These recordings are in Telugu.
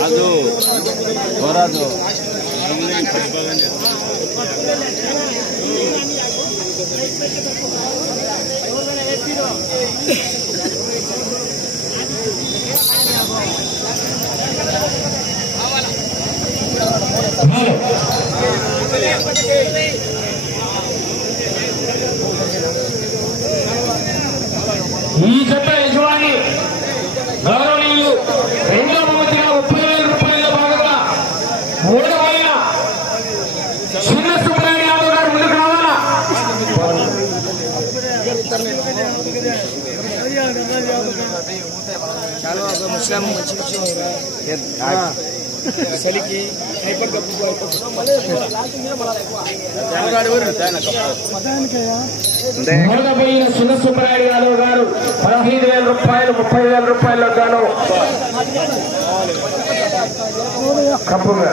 아주 뭐라도. మూడవైన చిన్న సుబ్రహ్మణ్య యాదవ్ గారు పదహైదు వేల రూపాయలు ముప్పై వేల రూపాయలకు గాను కప్పుగా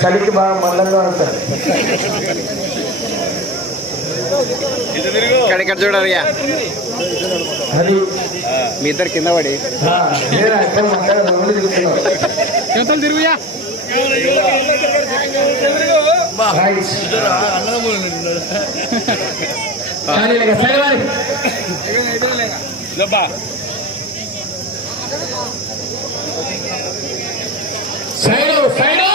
చలికి బాగా మందంగా ఉంటారు. ఇక్కడ అది మీ ఇద్దరు కింద పడి. ఎంతలు తిరుగుయా? సైడ్. సైడు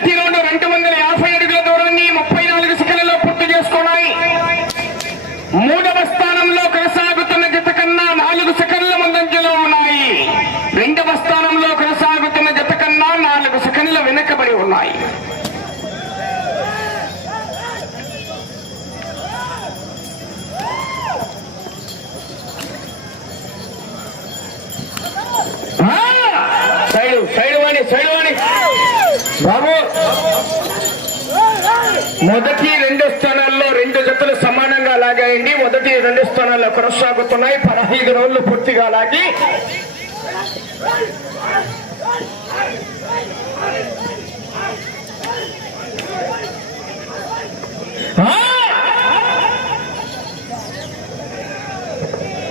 మొదటి రెండు రెండు వందల యాభై అడుగుల దూరాన్ని ముప్పై నాలుగు సెకండ్లలో పూర్తి చేసుకున్నాయి. మూడవ స్థానంలో కొనసాగుతున్న గత కన్నా నాలుగు సెకండ్ల ముందంజలో ఉన్నాయి. రెండవ స్థానం కొనసాగుతున్న జత కన్నా నాలుగు సెకండ్లు వెనకబడి ఉన్నాయి ఆ! సైడు సైడు వాణి సైడు వాణి బాబు! మొదటి రెండు స్థానాల్లో రెండు జతలు సమానంగా లాగాయండి. మొదటి రెండు స్థానాల్లో కొనసాగుతున్నాయి. పదహైదు రోజులు పూర్తిగా లాగి.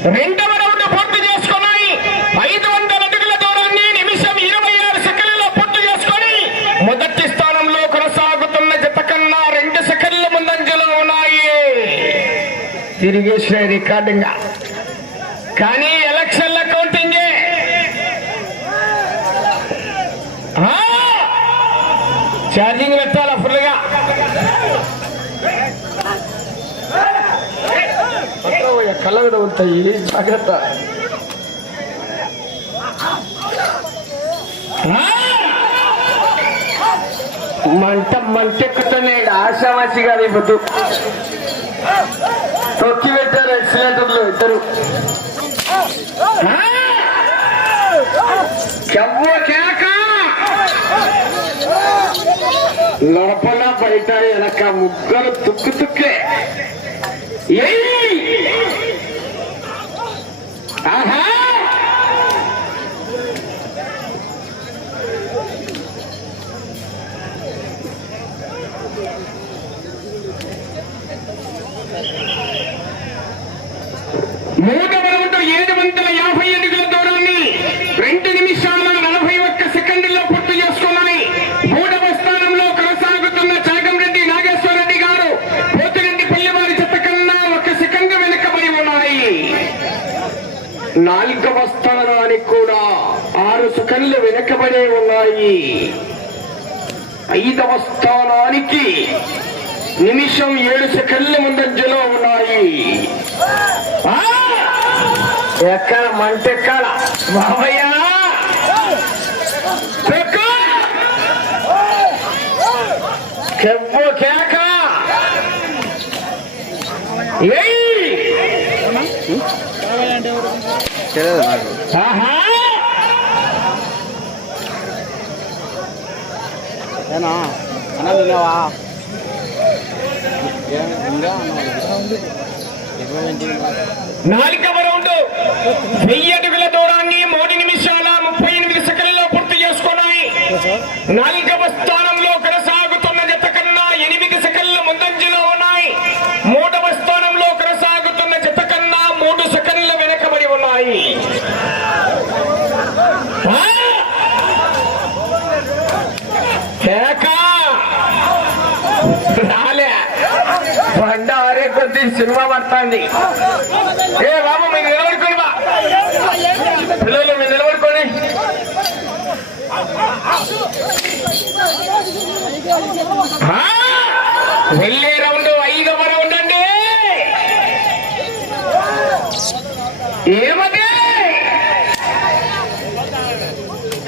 రెండు పూర్తి చేసుకున్నాయి ఐదు వందల అడుగుల దూరాన్ని నిమిషం ఇరవై ఆరు సెకండ్లలో పూర్తి చేసుకొని మొదటి స్థానంలో కొనసాగుతున్న జత కన్నా రెండు సెకండ్ల ముందంజలో ఉన్నాయి తిరిగేసిన రికార్డింగ్. కానీ ఎలక్షన్ల కౌంటింగ్. ఛార్జింగ్ పెట్టాలా ఫుల్గా? కళ్ళ ఉంటాయి జాగ్రత్త. మంట మంటెక్కుతున్నాడు ఆశావాసి గారు ఈ తొక్కి పెట్టారు ఎక్సిలేటర్లు ఇద్దరు. లోపల బయట వెనక ముగ్గురు తుక్కు తుక్కే. ఆహా! నాలుగవ స్థానానికి కూడా ఆరు సెకండ్లు వెనకబడే ఉన్నాయి. ఐదవ స్థానానికి నిమిషం ఏడు సెకండ్లు ముందంజలో ఉన్నాయి. ఎక్కడ మంటెక్కడ బాబయ్య! కెవ్వు తెలియదు నాకు. ఆహా! ఏనా? అన్న తిన్నావా? ఏం ఉందా? ఎటువంటి నాలుగవ రౌండ్ వెయ్యి అడుగుల దూరాన్ని మూడు నిమిషాల ముప్పై ఎనిమిది సెకండ్లలో పూర్తి చేసుకున్నాయి. నాలుగవ స్థానంలో కొనసాగుతున్న జత కన్నా ఎనిమిది సెకండ్ల ముందంజలో ఉన్నాయి మూడవ స్థానంలో కొనసాగుతున్న జత కన్నా మూడు సెకండ్ల వెనకబడి ఉన్నాయి ఆ! కేక! రాలే బండ అరే కొద్ది సినిమా పడుతుంది. ఏ బాబు మీరు నిలబడుకోండి బా. పిల్లలు మీరు నిలబడుకోండి. వెళ్ళే రౌండ్ ఐదవ రౌండ్ అండి. ఏమది?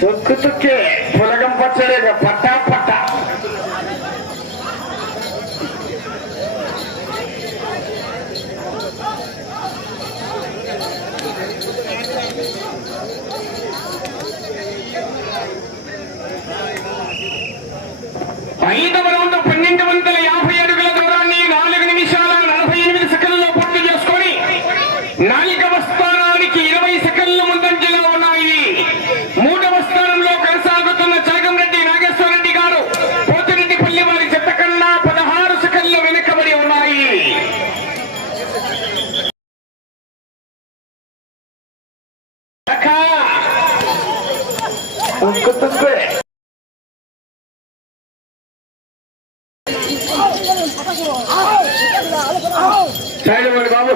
తొక్కు తొక్కే పులగం పచ్చడే పట్టా పట్టా ఐదవ రౌండ్ పన్నెండు వందల యాభై అడుగుల దూరాన్ని నాలుగు నిమిషాల నలభై ఎనిమిది సెకండ్లలో పూర్తి చేసుకొని నాలుగవ స్థానానికి ఇరవై సెకండ్ల ముందంజలో ఉన్నాయి మూడవ స్థానంలో కొనసాగుతున్న చలగంరెడ్డి నాగేశ్వరరెడ్డి గారు పోతిరెడ్డిపల్లి వారి చెత్త కన్నా పదహారు సెకండ్లు వెనుకబడి ఉన్నాయి అక్కా! ఉక్కు తుక్కు. సైడ్ ఇవ్వండి బాబు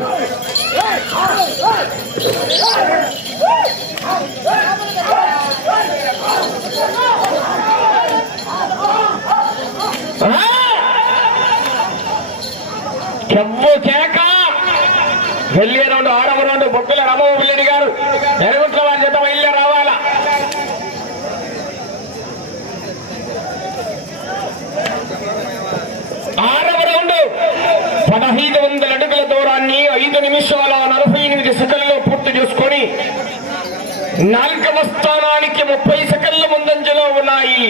ఆ! చెమ్ము కేక. వెళ్ళే రెండు ఆరవ రెండు బొక్కుల రామబాబు పిల్లడి గారు. ఎరుగుట్ల వారి చేత వెళ్ళే రావాలా? ఆరవ రౌండ్. పదహైదు వందల అడుగుల దూరాన్ని ఐదు నిమిషాల నలభై ఎనిమిది సెకండ్లో పూర్తి చేసుకొని నాలుగవ స్థానానికి ముప్పై సెకండ్ల ముందంజలో ఉన్నాయి.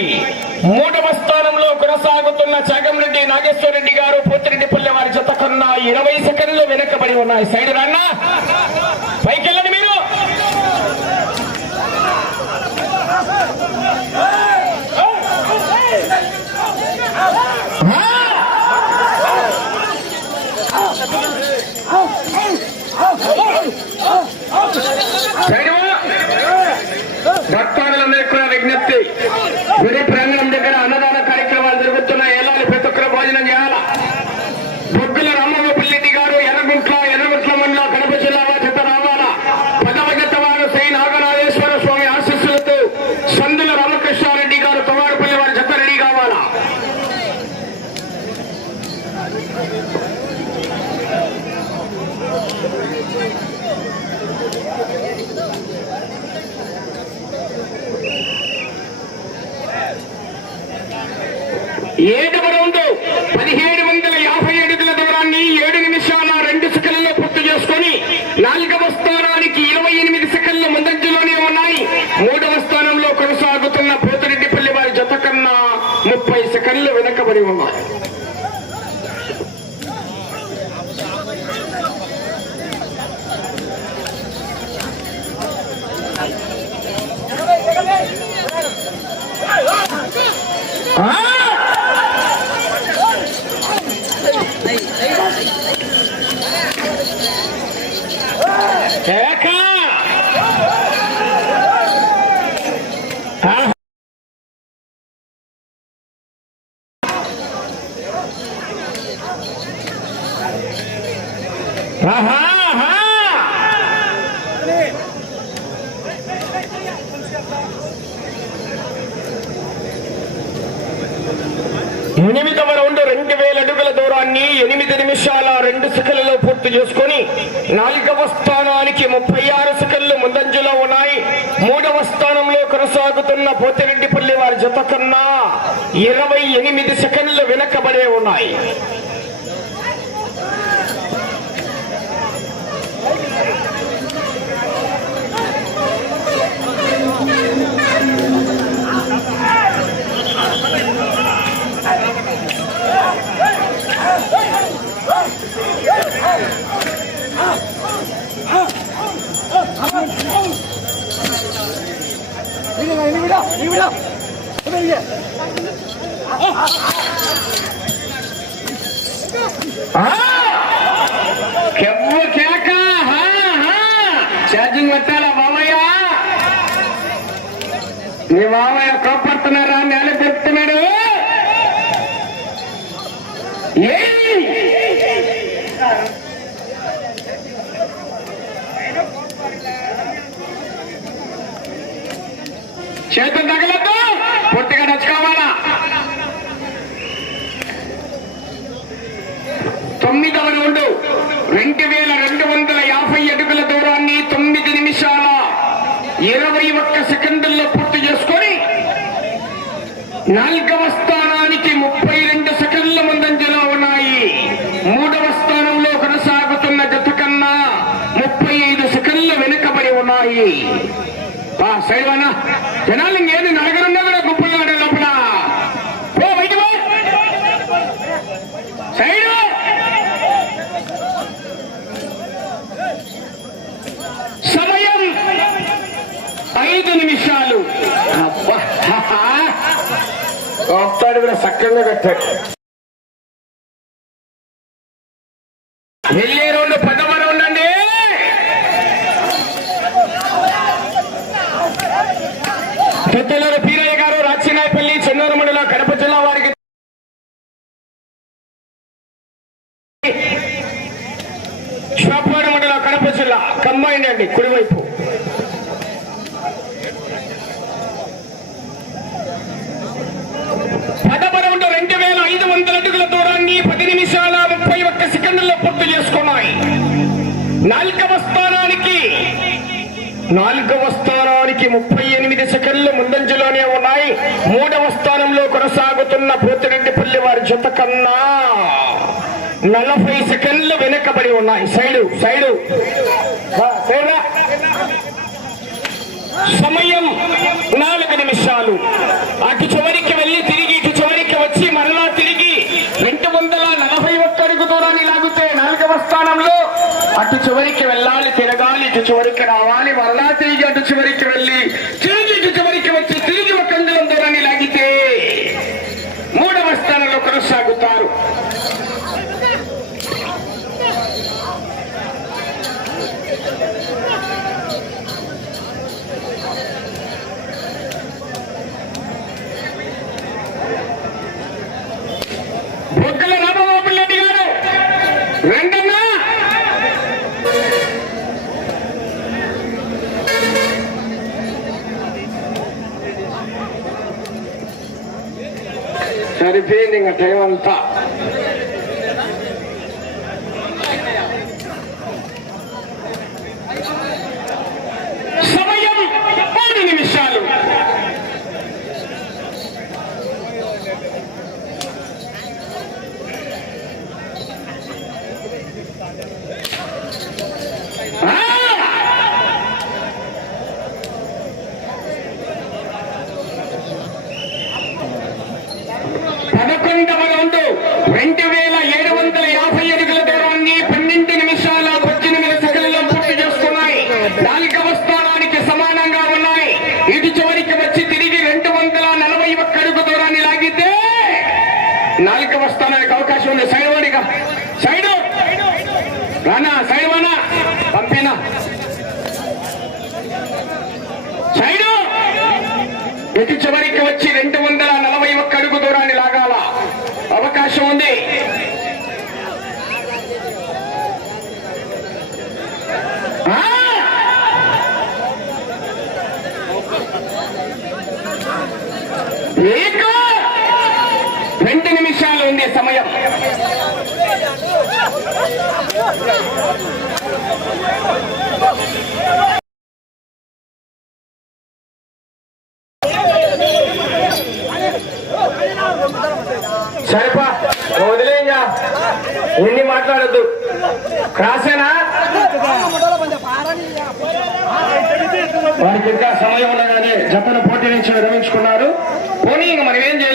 మూడవ స్థానంలో కొనసాగుతున్న చాగంరెడ్డి నాగేశ్వరరెడ్డి గారు పోతిరెడ్డిపల్లె వారి జత ఇరవై సెకండ్లు వెనకబడి ఉన్నాయి. సైడ్ రన్నా? పైకి వెళ్ళండి మీరు. సైడ్ భక్తాదులందరికీ కూడా విజ్ఞప్తి. గుడి ప్రాంగణం దగ్గర అన్నదాన కార్యక్రమాలు జరుగుతున్నాయి వెళ్ళాలి ప్రతి ఒక్కరు భోజనం చేయాలా బొగ్గుల రామగోపల్లి గారు ఎర్రగుంట్ల ఎర్రగుంట్ల మండలం కడప జిల్లా వారి చేత రావాలా పదవ జత వారు శ్రీ నాగరాజేశ్వర స్వామి ఆశీస్సులతో సందుల రామకృష్ణారెడ్డి గారు తొవాడుపల్లి వారి జత రెడీ కావాలా ఏడవ రౌండ్ పదిహేడు వందల యాభై అడుగుల దూరాన్ని ఏడు నిమిషాల రెండు సెకండ్లలో పూర్తి చేసుకొని నాలుగవ స్థానానికి ఇరవై ఎనిమిది సెకండ్ల ముందంజలోనే ఉన్నాయి మూడవ స్థానంలో కొనసాగుతున్న పోతిరెడ్డిపల్లి వారి జత కన్నా ముప్పై సెకండ్లు వెనకబడి ఉన్నాయి ఆ! కేక! ఆహా! ఆహా! ఆహా! ఎనిమిదవ రౌండ్ రెండు వేల అడుగుల దూరాన్ని ఎనిమిది నిమిషాల రెండు సెకండ్లలో పూర్తి చేసుకొని నాలుగవ స్థానానికి ముప్పై ఆరు సెకండ్లు ముందంజలో ఉన్నాయి మూడవ స్థానంలో కొనసాగుతున్న పోతిరెడ్డిపల్లి వారి జత కన్నా ఇరవై ఎనిమిది సెకండ్లు వెనకబడే ఉన్నాయి Hey! కెవ్వు ఛార్జింగ్ పెట్టాలా బాబయ్య? మీ బాబయ్య కోపడుతున్నారా? చేతులు తగలద్దు. పూర్తిగా నచ్చుకోవాలా తొమ్మిదవ రౌండ్. రెండు వేల రెండు వందల యాభై అడుగుల దూరాన్ని తొమ్మిది నిమిషాల ఇరవై ఒక్క సెకండ్లలో పూర్తి చేసుకొని నాలుగవ స్థానానికి ముప్పై రెండు సెకండ్ల ముందంజలో ఉన్నాయి మూడవ స్థానంలో కొనసాగుతున్న జత కన్నా ముప్పై ఐదు సెకండ్లు వెనుకబడి ఉన్నాయి బా సైడ్ వానా జనాలు ఇంకేది నలగరున్నా కూడా గుంపులు లోపల పో బయట పో. సైడ్ సమయం ఐదు నిమిషాలు అబ్బా, హాహా. కోస్తాడు కూడా చక్కగా కట్టాడు వెళ్ళే రెండు పదమన ఉండండి పెద్దలూరు పీరయ్య గారు రాచినాయపల్లి చెన్నూరు మండలం కడప జిల్లా వారికి షాపాడు మండలం కడప జిల్లా. కంబైండ్ అండి కుడివైపు పదవ రౌండ్ రెండు వేల ఐదు వందల అడుగుల దూరాన్ని పది నిమిషాల ముప్పై ఒక్క పూర్తి చేసుకున్నాయి. నాలుగవ స్థానానికి నాలుగవ స్థానానికి ముప్పై ఎనిమిది సెకండ్లు ముందంజలోనే ఉన్నాయి. మూడవ స్థానంలో కొనసాగుతున్న పోతిరెడ్డిపల్లి వారి జత కన్నా నలభై సెకండ్లు వెనకబడి ఉన్నాయి. Side side. సమయం నాలుగు నిమిషాలు. అటు చివరికి వెళ్ళి అటు చివరికి వెళ్ళాలి తిరగాలి ఇటు చివరికి రావాలి మరలా తిరిగి అటు చివరికి వెళ్ళి ఇంకా టైం అంతా సమయం మూడు నిమిషాలు పదకొండవ రౌండ్ రెండు వేల ఏడు వందల యాభై అడుగుల దూరాన్ని పన్నెండు నిమిషాల పద్దెనిమిది సెకండ్లలో పూర్తి చేసుకున్నాయి నాలుగవ స్థానానికి సమానంగా ఉన్నాయి ఇటు చివరికి వచ్చి తిరిగి రెండు వందల నలభై ఒక్క అడుగు దూరాన్ని లాగితే నాలుగవ స్థానానికి అవకాశం ఉంది సైడ్ వాడిగా సైడ్ రానా సైడ్ వానా పంపినా సైడు ఇటు చివరికి వచ్చి రెండు వందల నలభై ఒక్క అడుగు దూరాన్ని లాగాల అవకాశం ఉంది ఆ! ఏక! రెండు నిమిషాలు సమయం. సరిపా వదిలేయ్యా. ఎన్ని మాట్లాడద్దు. క్రాసేనా వారికి ఇంకా సమయం ఉండగానే జతను పోటీ నుంచి విరమించుకున్నారు. పోనీ ఇంక మనం ఏం చేయాలి?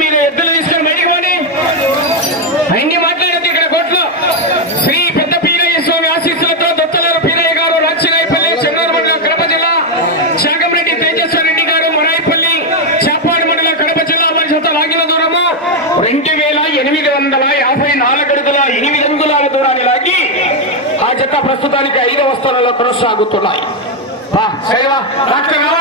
మీరు ఎద్దులు తీసుకొని బయటికి పోండి. అన్ని మాట్లాడద్దు ఇక్కడ కోర్టులో. శ్రీ పెద్ద పీరయ్య స్వామి ఆశీస్సులతో దొత్తలూరు పీరయ్య గారు రాచినాయపల్లి చెన్నూరు మండలం కడప జిల్లా శాకంరెడ్డి తేజస్వర రెడ్డి గారు మరాయిపల్లి చాపాడు మండలం కడప జిల్లా వారి జత లాగిన దూరము. రెండు వేల ఎనిమిది వందల యాభై నాలుగు అడుగుల ఎనిమిది అంగుళాల దూరాన్ని లాగి ఆ జత ప్రస్తుతానికి ఐదవ స్థానంలో కొనసాగుతున్నాయి. Sei lá, tá.